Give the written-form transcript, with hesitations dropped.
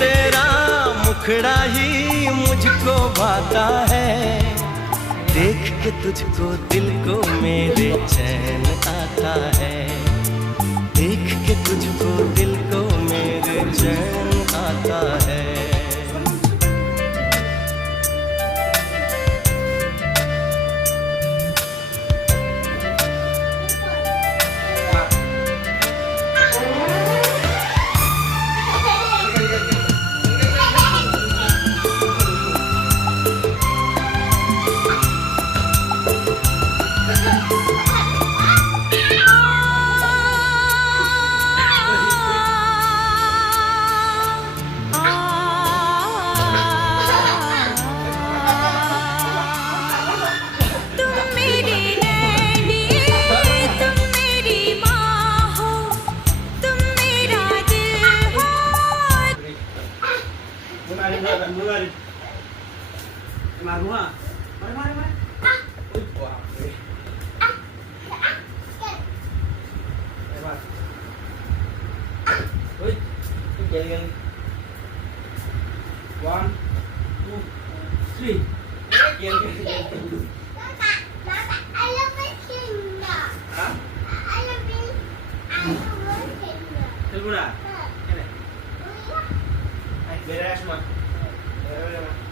तेरा मुखड़ा ही मुझको भाता है, देख के तुझको दिल को मेरे चैन आता है, देख के तुझको दिल को मेरे चैन आता है। One, two, three. Beres mah.